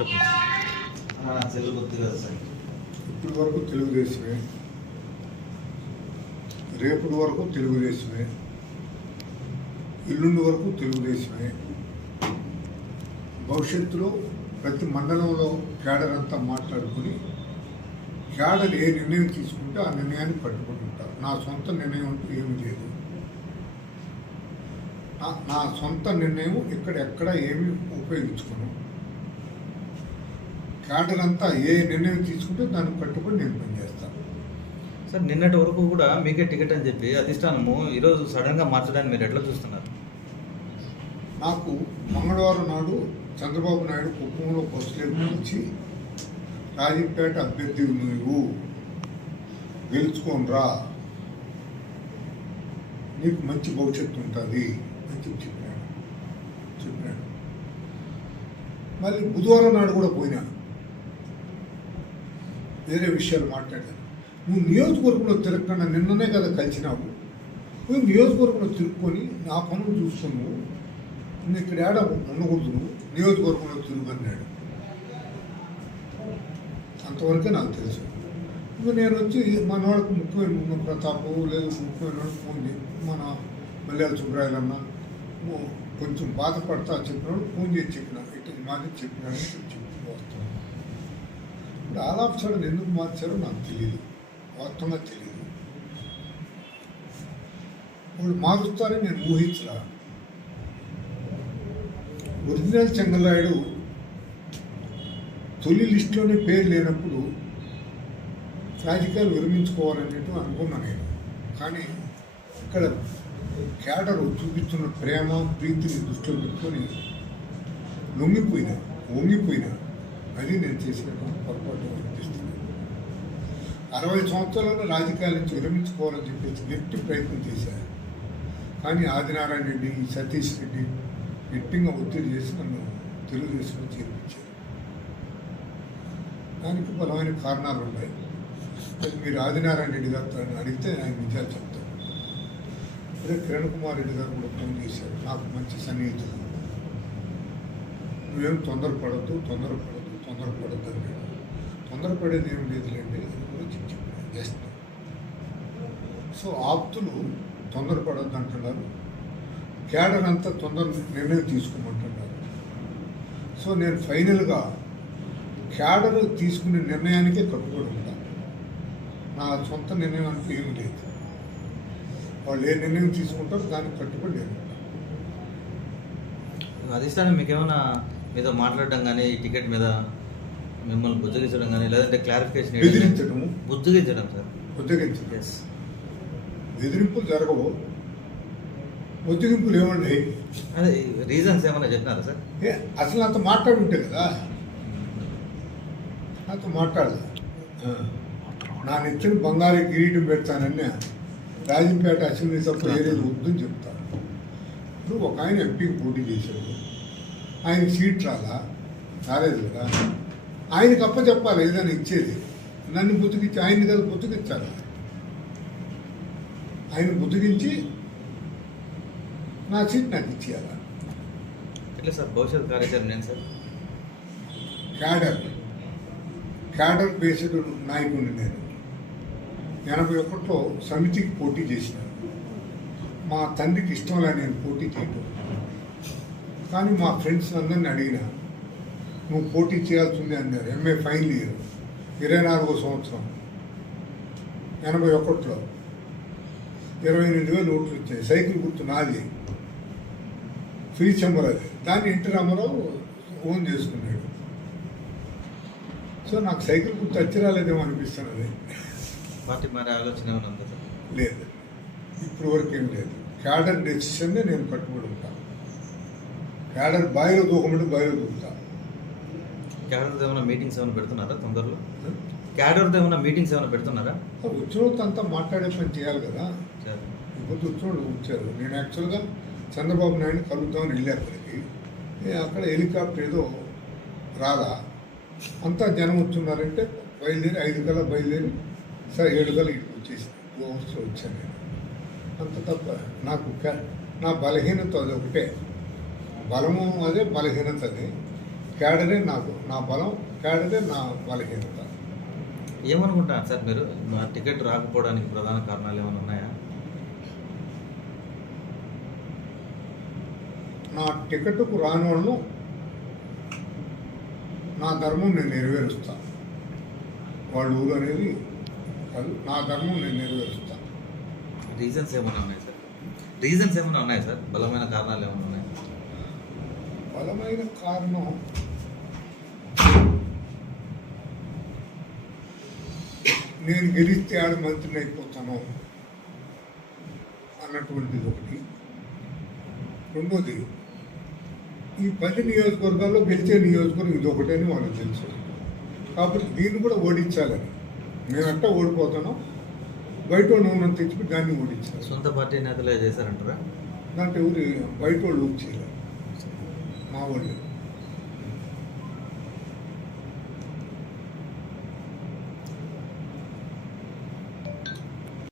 చెప్పండి. ఇప్పటి వరకు తెలుగుదేశమే, రేపటి వరకు తెలుగుదేశమే, ఎల్లుండి వరకు తెలుగుదేశమే. భవిష్యత్తులో ప్రతి మండలంలో క్యాడర్ అంతా మాట్లాడుకుని క్యాడర్ ఏ నిర్ణయం తీసుకుంటే ఆ నిర్ణయాన్ని పట్టుకుని ఉంటారు. నా సొంత నిర్ణయం అంటూ ఏమీ లేదు. నా సొంత నిర్ణయం ఎక్కడ ఏమీ ఉపయోగించుకోను. క్యాడర్ అంతా ఏ నిర్ణయం తీసుకుంటే దాన్ని పట్టుకొని నేను పనిచేస్తాను. సార్, నిన్నటి వరకు కూడా మీకే టికెట్ అని చెప్పి అధిష్టానము ఈరోజు సడన్గా మార్చడానికి మీరు ఎట్లా చూస్తున్నారు? నాకు మంగళవారం నాడు చంద్రబాబు నాయుడు కుప్పంలో బస్సులు వచ్చి రాజంపేట అభ్యర్థి నువ్వు గెలుచుకోనరా, నీకు మంచి భవిష్యత్తు ఉంటుంది అని చెప్పినాడు. మళ్ళీ బుధవారం నాడు కూడా పోయినా, వేరే విషయాలు మాట్లాడాను. నువ్వు నియోజకవర్గంలో తిరగకుండా నిన్ననే కదా కలిసినావు, నువ్వు నియోజకవర్గంలో తిరుక్కొని నా పనులు చూస్తున్నావు, నువ్వు ఇక్కడ ఏడ ఉండకూడదు, నువ్వు నియోజకవర్గంలో తిరుగన్నాడు. అంతవరకే నాకు తెలుసు. ఇంకా నేను వచ్చి మన వాళ్ళకి ముఖ్యమైన ప్రతాపు లేదు ముఖ్యమైన వాళ్ళకి ఫోన్ చేసి మన మల్యాల సుబ్రాయలన్న కొంచెం బాధపడతా చెప్పినాడు, ఫోన్ చేసి చెప్పిన ఇటు మాది చెప్పినాడని చెప్పి వస్తాను. ఇప్పుడు ఆల్ ఆఫ్ సడన్ ఎందుకు మార్చారో నాకు తెలియదు, వాస్తవంగా తెలియదు. వాళ్ళు మారుస్తారని నేను ఊహించలా. ఒరిజినల్ చెంగల్రాయుడు తొలి లిస్టులోనే పేరు లేనప్పుడు రాజకీయాలు విరమించుకోవాలనేట్టు అనుకున్నాను నేను. కానీ ఇక్కడ క్యాడర్ చూపిస్తున్న ప్రేమ ప్రీతిని దృష్టిలో పెట్టుకొని వంగిపోయినా అది నేను చేసినటువంటి పొరపాటు అనిపిస్తుంది. 60 సంవత్సరాలను రాజకీయాల నుంచి విరమించుకోవాలని చెప్పేసి గట్టి ప్రయత్నం చేశారు. కానీ ఆదినారాయణ రెడ్డి, సతీష్ రెడ్డి గట్టిగా ఒత్తిడి చేసి నన్ను తెలుగుదేశంలో చేర్పించారు. దానికి బలమైన కారణాలు ఉన్నాయి. మీరు ఆదినారాయణ రెడ్డి గారితో అడిగితే ఆయన నిజాలు చెప్తారు. అదే కిరణ్ కుమార్ రెడ్డి గారు కూడా ఫోన్ చేశారు, నాకు మంచి సన్నిహితులు, నువ్వేం తొందరపడద్దు అన్నాడు. తొందరపడేది ఏం లేదులేండి అని కూడా చెప్పాను. జస్ట్ సో ఆప్తులు తొందరపడద్దు అంటున్నారు, క్యాడర్ అంతా తొందర నిర్ణయం తీసుకోమంటున్నారు. సో నేను ఫైనల్గా క్యాడర్ తీసుకునే నిర్ణయానికే కట్టుబడి ఉంటాను. నా సొంత నిర్ణయం అంటూ ఏమీ లేదు. వాళ్ళు ఏ నిర్ణయం తీసుకుంటారో దానికి కట్టుబడి నేను ఉంటాను. అధిష్టానం మీకేమైనా మీతో మాట్లాడడం కానీ ఈ టికెట్ మీద మిమ్మల్ని బుజ్జగించడం కానీ లేదంటే క్లారిఫికేషన్ బుజ్జగించడం సార్ ఎస్ బెదిరింపులు జరగవు. బుజ్జగింపులు ఏమండి? అదే రీజన్స్ ఏమైనా చెప్పినారా సార్? అసలు నాతో మాట్లాడుంటే కదా, నాతో మాట్లాడదు. నా నెచ్చిన బంగారు కిరీటం పెడతానని రాజంపేట అసెంబ్లీ సభ ఏరేది వద్దని చెప్తాను. ఇప్పుడు ఒక ఆయన ఎంపీకి పోటీ చేశాడు, ఆయనకి సీట్ రాలేదు కదా, ఆయనకి అప్ప చెప్పాలి ఏదైనా ఇచ్చేది. నన్ను బుద్ధికిచ్చి ఆయన్ని కదా బుద్ధికిచ్చాలి. ఆయన బుద్ధికించి నా సీట్ నాకు ఇచ్చేయాలా? ఎట్లా సార్ భవిష్యత్ కార్యాచరణ ఏంటి సార్? క్యాడర్ బేస్డ్ నాయకుడిని నేను 81లో సమితికి పోటీ చేసినాను. మా తండ్రికి ఇష్టంలా నేను పోటీ చేయటం, కానీ మా ఫ్రెండ్స్ అందరిని అడిగినా నువ్వు పోటీ చేయాల్సిందే అన్నారు. ఎంఏ ఫైనల్ ఇయర్ 24వ సంవత్సరం 81లో 28,000 ఓట్లు వచ్చాయి. సైకిల్ గుర్తు నాది, ఫ్రీ చెంబర్ అది. దాన్ని ఎన్టీ రామారావు ఓన్ చేసుకున్నాడు. సో నాకు సైకిల్ గుర్తు వచ్చి రాలేదేమో అనిపిస్తున్నది. పార్టీ మరి ఆలోచన ఏమైనా ఉందా సార్? లేదు, ఇప్పుడు వరకు ఏం లేదు. క్యాడర్ డెసిషన్నే నేను కట్టుబడి ఉంటాను. క్యాడర్ బాయిలో దూకమంటే బాయిలో దూకుతా. క్యాడర్తో ఏమైనా మీటింగ్స్ ఏమైనా పెడుతున్నారా తొందరలో? క్యాడర్తో ఏమైనా మీటింగ్స్ ఏమైనా పెడుతున్నారా? వచ్చినోళ్ళతో అంతా మాట్లాడే పని చేయాలి కదా. ఇప్పుడు వచ్చినోళ్ళు వచ్చారు. నేను యాక్చువల్గా చంద్రబాబు నాయుడు కలుద్దామని వెళ్ళే అక్కడికి, అక్కడ హెలికాప్టర్ ఏదో రాదా, అంతా జనం వచ్చున్నారంటే బయలుదేరి 5 కల్లా బయలుదేరి సరే 7 కల్లా ఇటు వచ్చేసి 2 అవర్స్లో వచ్చాను నేను. అంత తప్ప నా బలహీనత అది ఒకటే. బలము అదే, బలహీనత అదే. కేడరే నాకు నా బలం, కేడరే నా బలహీనత. ఏమనుకుంటున్నారు సార్ మీరు మా టికెట్ రాకపోవడానికి ప్రధాన కారణాలు ఏమైనా ఉన్నాయా? నా టికెట్కు రాని వాళ్ళు నా ధర్మం నేను నెరవేరుస్తా. వాళ్ళ ఊరు అనేది కాదు, నా ధర్మం నేను నెరవేరుస్తా. రీజన్స్ ఏమైనా ఉన్నాయి సార్? రీజన్స్ ఏమైనా ఉన్నాయి సార్? బలమైన కారణాలు ఏమైనా ఉన్నాయి? బలమైన కారణం నేను గెలిస్తే ఆడ మంత్రిని అయిపోతాను అన్నటువంటిది ఒకటి. రెండోది, ఈ 10 నియోజకవర్గాల్లో గెలిచే నియోజకవర్గం ఇది ఒకటని వాళ్ళకి తెలుసు. కాబట్టి దీన్ని కూడా ఓడించాలని, మేము ఎట్టా ఓడిపోతానో బయట వాళ్ళు తెచ్చి దాన్ని ఓడించాలి. సొంత పార్టీ నేతలే చేశారంటారా? దాంట్లో ఎవరు బయట వాళ్ళు చేయలేదు, మా వాళ్ళు.